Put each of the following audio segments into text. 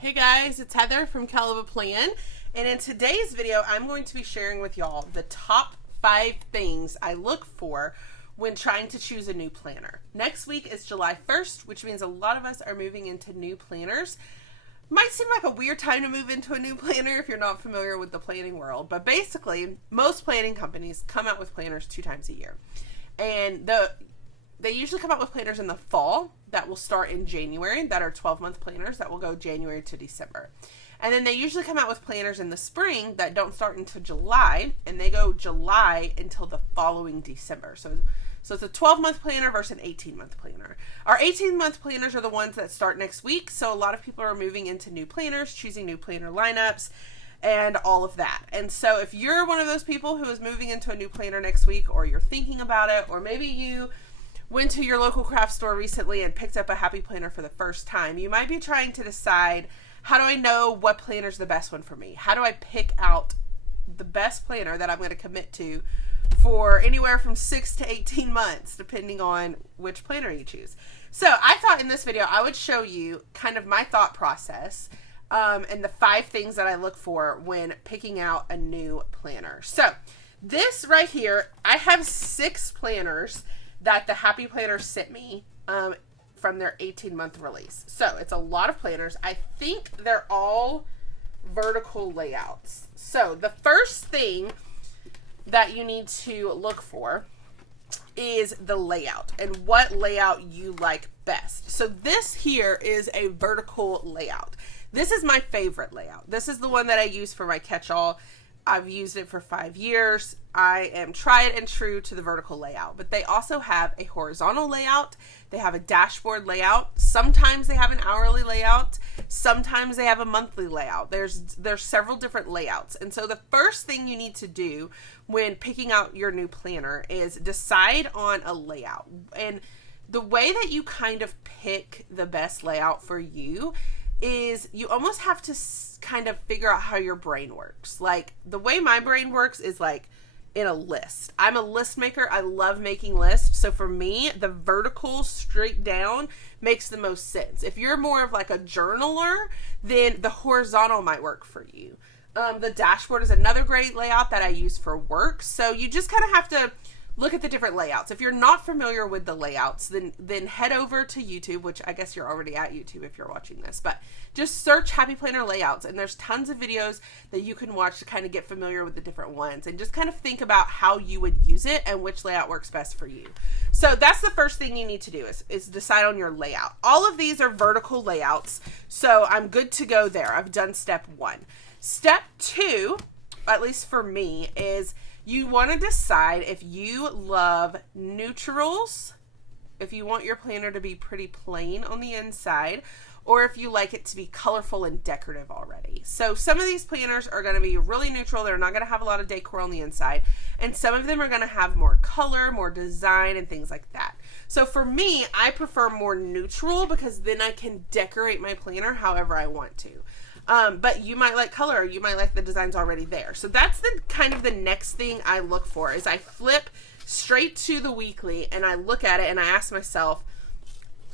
Hey guys, it's Heather from Kell of a Plan, and in today's video I'm going to be sharing with y'all the top 5 things I look for when trying to choose a new planner. Next week is July 1st, which means a lot of us are moving into new planners. Might seem like a weird time to move into a new planner if you're not familiar with the planning world, but basically most planning companies come out with planners 2 times a year. And they usually come out with planners in the fall that will start in January, that are 12-month planners that will go January to December. And then they usually come out with planners in the spring that don't start until July, and they go July until the following December. So it's a 12-month planner versus an 18-month planner. Our 18-month planners are the ones that start next week, so a lot of people are moving into new planners, choosing new planner lineups, and all of that. And so if you're one of those people who is moving into a new planner next week, or you're thinking about it, or maybe you went to your local craft store recently and picked up a happy planner for the first time, you might be trying to decide, how do I know what planner is the best one for me? How do I pick out the best planner that I'm going to commit to for anywhere from 6 to 18 months, depending on which planner you choose? So I thought in this video I would show you kind of my thought process and the 5 things that I look for when picking out a new planner. So this right here, I have 6 planners that the Happy Planner sent me from their 18-month release. So it's a lot of planners. I think they're all vertical layouts. So the first thing that you need to look for is the layout and what layout you like best. So this here is a vertical layout. This is my favorite layout. This is the one that I use for my catch-all. I've used it for 5 years. I am tried and true to the vertical layout, but they also have a horizontal layout. They have a dashboard layout. Sometimes they have an hourly layout. Sometimes they have a monthly layout. There's several different layouts. And so the first thing you need to do when picking out your new planner is decide on a layout. And the way that you kind of pick the best layout for you is you almost have to kind of figure out how your brain works. Like the way my brain works is like in a list. I'm a list maker. I love making lists. So for me, the vertical straight down makes the most sense. If you're more of like a journaler, then the horizontal might work for you. The dashboard is another great layout that I use for work. So you just kind of have to look at the different layouts. If you're not familiar with the layouts, then head over to YouTube, which I guess you're already at YouTube if you're watching this, but just search Happy Planner layouts, and there's tons of videos that you can watch to kind of get familiar with the different ones and just kind of think about how you would use it and which layout works best for you. So that's the first thing you need to do is decide on your layout. All of these are vertical layouts, so I'm good to go there. I've done step 1. Step 2, at least for me, is you want to decide if you love neutrals, if you want your planner to be pretty plain on the inside, or if you like it to be colorful and decorative already. So some of these planners are going to be really neutral. They're not going to have a lot of decor on the inside. And some of them are going to have more color, more design, and things like that. So for me, I prefer more neutral because then I can decorate my planner however I want to. But you might like color, or you might like the designs already there. So that's the kind of the next thing I look for is I flip straight to the weekly and I look at it and I ask myself,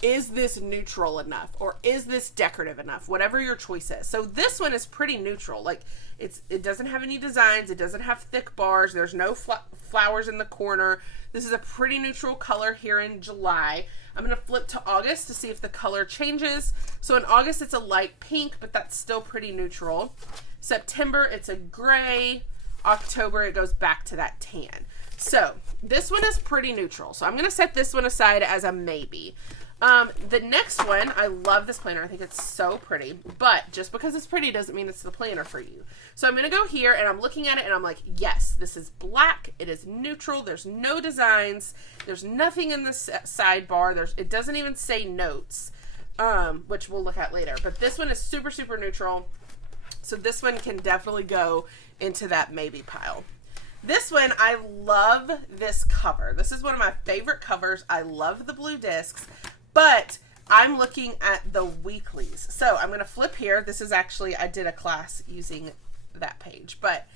is this neutral enough or is this decorative enough? Whatever your choice is. So this one is pretty neutral. Like it doesn't have any designs. It doesn't have thick bars. There's no flowers in the corner. This is a pretty neutral color here in July. I'm going to flip to August to see if the color changes. So in August, it's a light pink, but that's still pretty neutral. September, it's a gray. October, it goes back to that tan. So this one is pretty neutral. So I'm going to set this one aside as a maybe. The next one, I love this planner. I think it's so pretty, but just because it's pretty doesn't mean it's the planner for you. So I'm going to go here and I'm looking at it and I'm like, yes, this is black. It is neutral. There's no designs. There's nothing in the sidebar. It doesn't even say notes, which we'll look at later, but this one is super, super neutral. So this one can definitely go into that maybe pile. This one, I love this cover. This is one of my favorite covers. I love the blue discs, but I'm looking at the weeklies. So I'm going to flip here. This is actually, I did a class using that page, but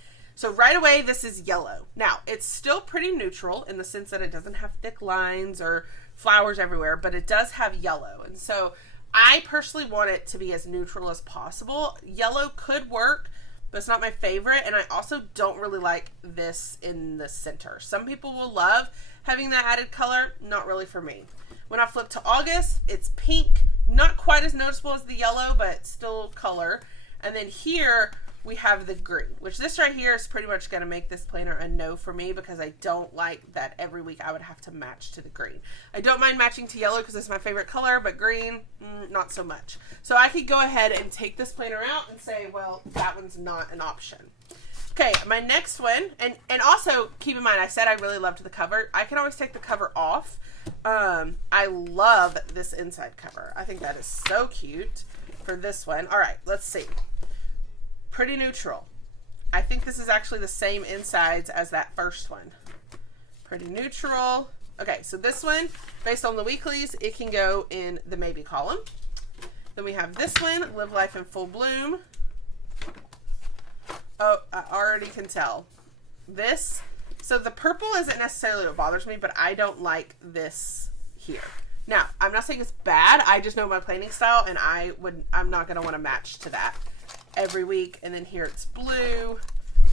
so right away, this is yellow. Now, it's still pretty neutral in the sense that it doesn't have thick lines or flowers everywhere, but it does have yellow. And so I personally want it to be as neutral as possible. Yellow could work, but it's not my favorite. And I also don't really like this in the center. Some people will love having that added color. Not really for me. When I flip to August, it's pink. Not quite as noticeable as the yellow, but still color. And then here we have the green, which this right here is pretty much going to make this planner a no for me because I don't like that every week I would have to match to the green. I don't mind matching to yellow because it's my favorite color, but green, not so much. So I could go ahead and take this planner out and say, well, that one's not an option. Okay, my next one, and also keep in mind, I said I really loved the cover. I can always take the cover off. I love this inside cover. I think that is so cute for this one. All right, let's see. Pretty neutral. I think this is actually the same insides as that first one. Pretty neutral. Okay, so this one, based on the weeklies, it can go in the maybe column. Then we have this one, Live Life in Full Bloom. Oh, I already can tell. This, so the purple isn't necessarily what bothers me, but I don't like this here. Now, I'm not saying it's bad. I just know my planning style, and I'm not going to want to match to that every week. And then here it's blue,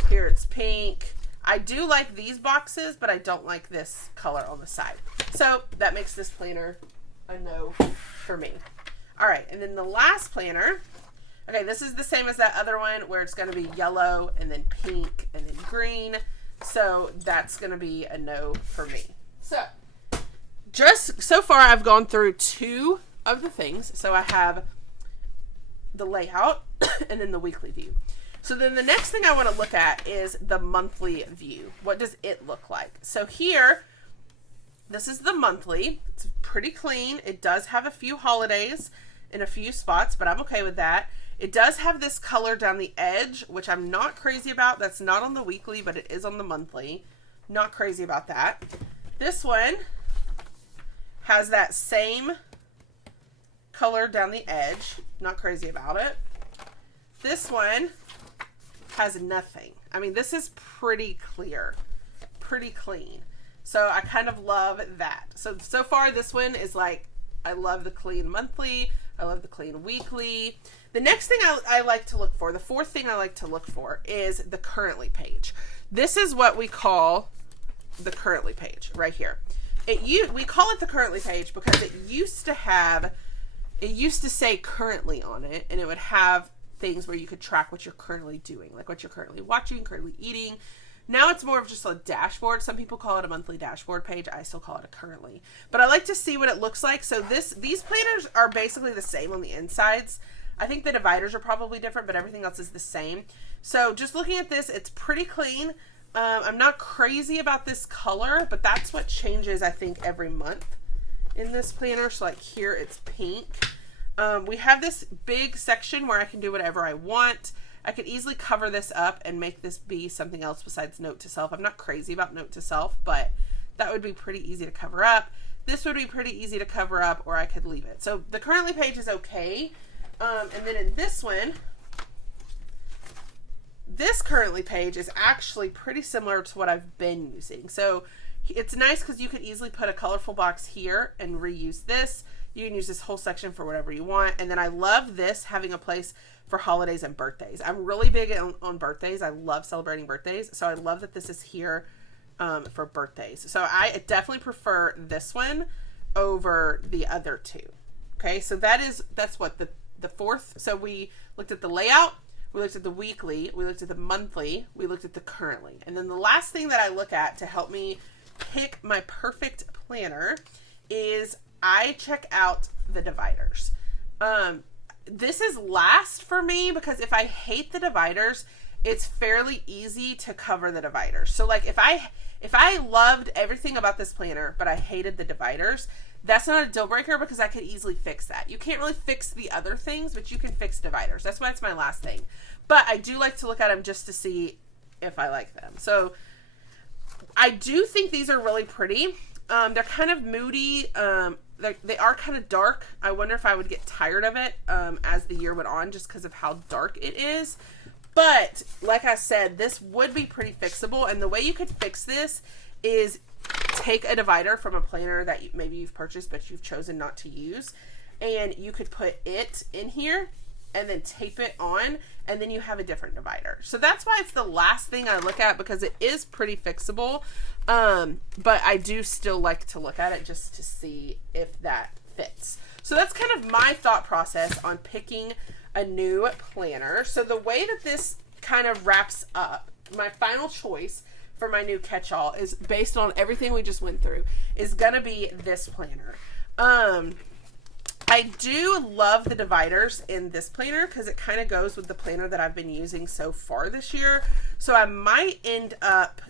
here it's pink. I do like these boxes, but I don't like this color on the side. So that makes this planner a no for me. All right, and then the last planner, okay, this is the same as that other one where it's going to be yellow and then pink and then green. So that's going to be a no for me. So just so far I've gone through 2 of the things. So I have the layout and then the weekly view. So then the next thing I want to look at is the monthly view. What does it look like? So here, this is the monthly. It's pretty clean. It does have a few holidays in a few spots, but I'm okay with that. It does have this color down the edge, which I'm not crazy about. That's not on the weekly, but it is on the monthly. Not crazy about that. This one has that same color down the edge. Not crazy about it. This one has nothing. I mean, this is pretty clear, pretty clean. So I kind of love that. So far this one is like, I love the clean monthly. I love the clean weekly. The next thing I like to look for, the 4th thing I like to look for is the currently page. This is what we call the currently page right here. We call it the currently page because it used to say currently on it, and it would have things where you could track what you're currently doing, like what you're currently watching, currently eating. Now it's more of just a dashboard. Some people call it a monthly dashboard page. I still call it a currently. But I like to see what it looks like. So these planners are basically the same on the insides. I think the dividers are probably different, but everything else is the same. So just looking at this, it's pretty clean. I'm not crazy about this color, but that's what changes, I think, every month in this planner. So like here it's pink. We have this big section where I can do whatever I want. I could easily cover this up and make this be something else besides note to self. I'm not crazy about note to self, but that would be pretty easy to cover up. This would be pretty easy to cover up, or I could leave it. So the currently page is okay. And then in this one, this currently page is actually pretty similar to what I've been using. So it's nice because you could easily put a colorful box here and reuse this. You can use this whole section for whatever you want. And then I love this having a place for holidays and birthdays. I'm really big on birthdays. I love celebrating birthdays. So I love that this is here for birthdays. So I definitely prefer this one over the other 2. Okay, so that's what the 4th. So we looked at the layout, we looked at the weekly, we looked at the monthly, we looked at the currently. And then the last thing that I look at to help me pick my perfect planner is I check out the dividers. This is last for me because if I hate the dividers, it's fairly easy to cover the dividers. So like if I loved everything about this planner, but I hated the dividers, that's not a deal breaker because I could easily fix that. You can't really fix the other things, but you can fix dividers. That's why it's my last thing. But I do like to look at them just to see if I like them. So I do think these are really pretty. They're kind of moody. They are kind of dark. I wonder if I would get tired of it as the year went on just because of how dark it is. But like I said, this would be pretty fixable. And the way you could fix this is take a divider from a planner that maybe you've purchased but you've chosen not to use. and you could put it in here and then tape it on, and then you have a different divider. So that's why it's the last thing I look at, because it is pretty fixable. But I do still like to look at it just to see if that fits. So that's kind of my thought process on picking a new planner. So the way that this kind of wraps up, my final choice for my new catch-all is based on everything we just went through, is gonna be this planner. I do love the dividers in this planner because it kind of goes with the planner that I've been using so far this year. So I might end up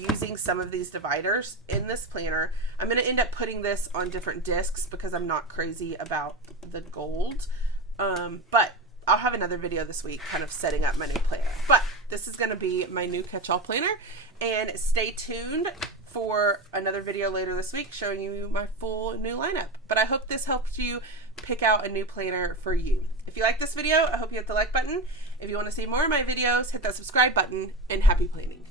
using some of these dividers in this planner. I'm going to end up putting this on different discs because I'm not crazy about the gold. But I'll have another video this week kind of setting up my new planner. But this is going to be my new catch-all planner. And stay tuned for another video later this week showing you my full new lineup. But I hope this helped you pick out a new planner for you. If you like this video, I hope you hit the like button. If you want to see more of my videos, hit that subscribe button, and happy planning.